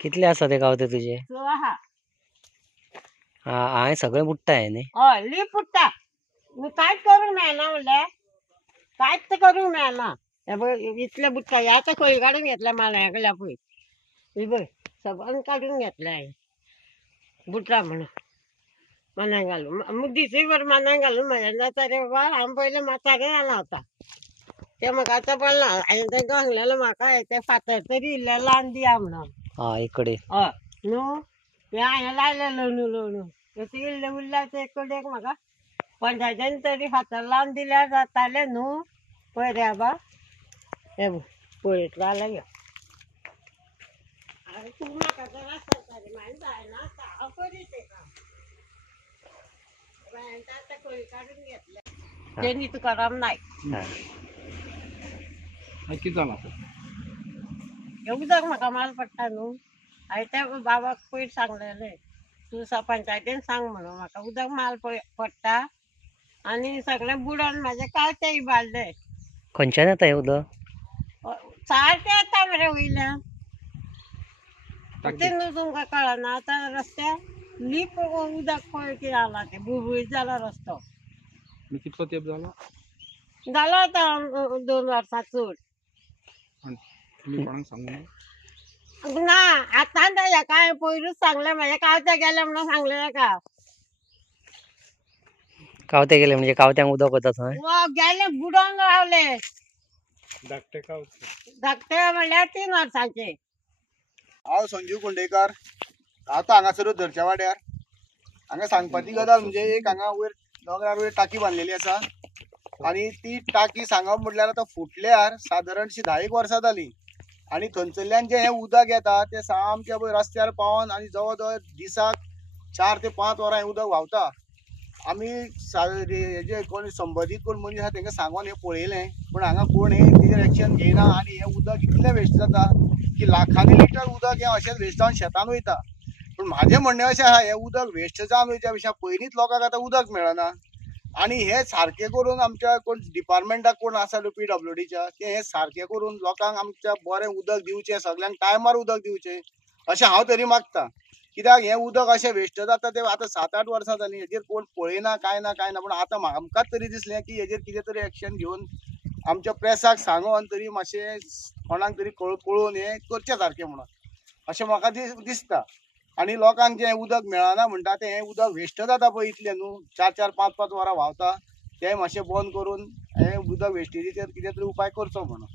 कितले आसा ते गावते तुझे? 16. हाय सगळे बुट्टा आहे न्ही. हय ली पुट्टा कांयच करूंक मेळना म्हणल्यार कांयच करूंक मेळना. हे पळय इतले बुट्टा हे आतां खंय काडून घेतल्या मानाया कडल्या पळय ही पळय सगळ्यान काडून घेतल्या हांवें बुट्टा म्हणून मानाय घालून दिसूय बरें मानाय घालून म्हज्यान जाता रे बाबा. हांव पयलें म्हातारें जालां आतां ते म्हाका आतां पडना. हांवें तांकां सांगलेलें म्हाका ते फातर तरी इल्लें लावन दिया म्हणून. इकडे हय न्हू हे हांवें लायलेलो न्हू तशें इल्लें उरल्यार ते कडेक म्हाका पंचायतीन तरी फातर लावन दिल्यार जातालें न्हू. पळय रे बाबा हे पळयतलो जाल्यार यो. आरे तूं म्हाका तर आसता रे हांवें जायना आतां हांव करीत तें काम. हांवें आतां खंय काडून घेतलें तें न्ही तुकाराम नायक. कितें जालां हे उदक म्हाका माल पडटा न्हू. हांवें त्या बाबाक पयर सांगलेलें तूं पंचायतीन सांग म्हणून म्हाका उदक माल पडटा आनी सगळें बुडोन म्हाजे कावते इबाडले. खंयच्यान येता हे उदक? सारकें येता मरे वयल्यान तें न्हू तुमकां कळना. आतां रस्त्यार लीप उदक पळय कितें जालां तें बुळबुळीत जाला रस्तो. कितलो तेंप जालो? जालो आतां 2 वर्सां चड. तुमी कोणाक सांगूं ना आतां हेका हांवें पयरूच सांगलें म्हाजे कावते गेले म्हणून सांगलें हेका. कावते गेले म्हणजे कावत्यांक उदक वता थंय? गेले बुडोन रावले. धाकटे कावते धाकटे म्हणल्यार 3 वर्सांचे. हांव संजीव कुंडेकर रावता हांगासरूच धरच्या वाड्यार. हांगा सांगपाची गजाल म्हणजे एक हांगा वयर दोंगरार वयर टाकी बांदलेली आसा आनी ती टाकी सांगप म्हटल्यार आतां फुटल्यार सादारणशी 10 वर्सां जाली. आनी थंयसरल्यान जें हें उदक येता तें सामकें पळय रस्त्यार पावोन आनी जवळ जवळ दिसाक 4 ते 5 वरां हें उदक व्हांवता. आमी हेजे कोण संबंदीत कोण मनीस आसा तांकां सांगून हें पळयलें पूण हांगा कोण हें तेजेर एक्शन घेयना आनी हें उदक इतलें वेस्ट जाता की लाखांनी लिटर उदक हें अशेंच वेस्ट जावन शेतान वयता. पूण म्हाजें म्हणणें अशें आहा हें उदक वेस्ट जावन वयच्या पेक्षा पयलींच लोकांक आतां उदक मेळना आनी हें सारकें करून आमच्या कोण डिपार्टमेंटाक कोण आसा PWDच्या ते हें सारकें करून लोकांक आमच्या बरें उदक दिवचें सगळ्यांक टायमार उदक दिवचें अशें हांव तरी मागतां. कित्याक हें उदक अशें वेस्ट जाता तें आतां 7-8 वर्सां जालीं हेजेर कोण पळयना कांय ना पूण आतां आमकांच तरी दिसलें की हेजेर कितें तरी एक्शन घेवन आमच्या प्रेसाक सांगोन तरी मातशें कोणाक तरी कळोवन हें करचें सारकें म्हणून अशें म्हाका दिसता. आनी लोकांक जें उदक मेळना म्हणटा तें हें उदक वेस्ट जाता पळय इतलें न्हू 4-4, 5-5 वरां व्हांवता तें मातशें बंद करून हें उदक वेस्टेजीचेर कितें तरी उपाय करचो म्हणून.